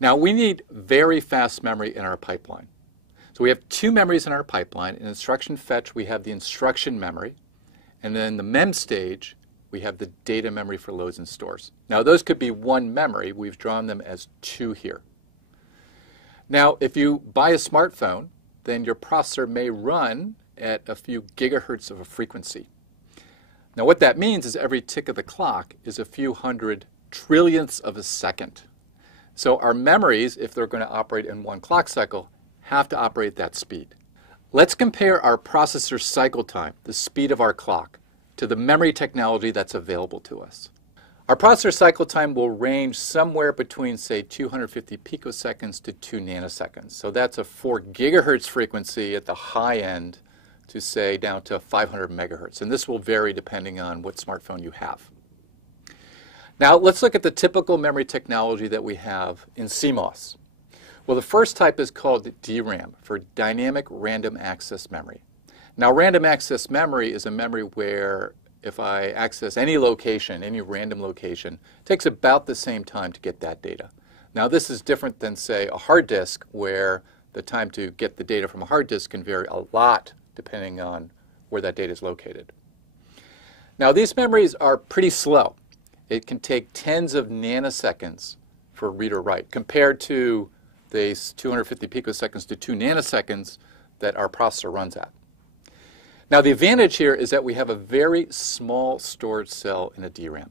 Now we need very fast memory in our pipeline. So we have two memories in our pipeline. In instruction fetch, we have the instruction memory. And then in the mem stage, we have the data memory for loads and stores. Now those could be one memory. We've drawn them as two here. Now if you buy a smartphone, then your processor may run at a few gigahertz of a frequency. Now what that means is every tick of the clock is a few hundred trillionths of a second. So our memories, if they're going to operate in one clock cycle, have to operate at that speed. Let's compare our processor cycle time, the speed of our clock, to the memory technology that's available to us. Our processor cycle time will range somewhere between, say, 250 picoseconds to 2 nanoseconds. So that's a 4 gigahertz frequency at the high end to, say, down to 500 megahertz. And this will vary depending on what smartphone you have. Now let's look at the typical memory technology that we have in CMOS. Well, the first type is called DRAM, for Dynamic Random Access Memory. Now, random access memory is a memory where if I access any location, any random location, it takes about the same time to get that data. Now, this is different than, say, a hard disk, where the time to get the data from a hard disk can vary a lot depending on where that data is located. Now, these memories are pretty slow. It can take tens of nanoseconds for read or write, compared to the 250 picoseconds to 2 nanoseconds that our processor runs at. Now the advantage here is that we have a very small storage cell in a DRAM.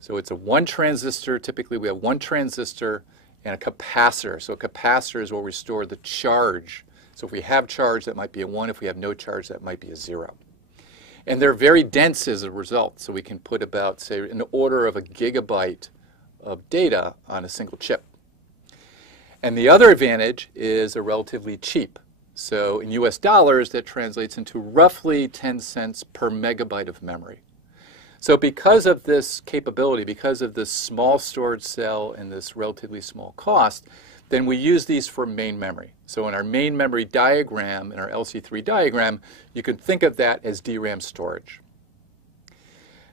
So it's a one transistor. Typically we have one transistor and a capacitor. So a capacitor is where we store the charge. So if we have charge, that might be a 1. If we have no charge, that might be a 0. And they're very dense as a result. So we can put about, say, in the order of a gigabyte of data on a single chip. And the other advantage is they're relatively cheap. So in US dollars, that translates into roughly 10 cents per megabyte of memory. So because of this capability, because of this small storage cell and this relatively small cost, then we use these for main memory. So in our main memory diagram, in our LC3 diagram, you can think of that as DRAM storage.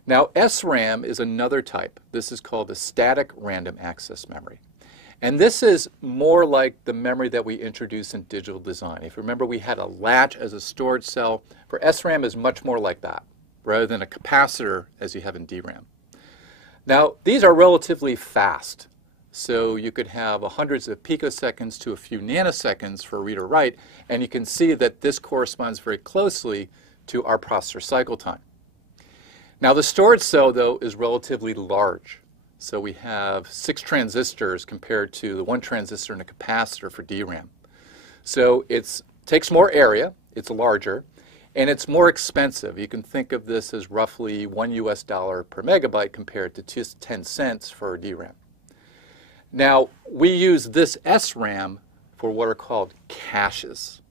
Now SRAM is another type. This is called the static random access memory. And this is more like the memory that we introduced in digital design. If you remember, we had a latch as a storage cell. For SRAM is much more like that, rather than a capacitor as you have in DRAM. Now, these are relatively fast. So you could have hundreds of picoseconds to a few nanoseconds for read or write, and you can see that this corresponds very closely to our processor cycle time. Now, the storage cell, though, is relatively large. So we have 6 transistors compared to the 1 transistor and a capacitor for DRAM. So it takes more area, it's larger, and it's more expensive. You can think of this as roughly $1 per megabyte compared to just 10 cents for DRAM. Now, we use this SRAM for what are called caches.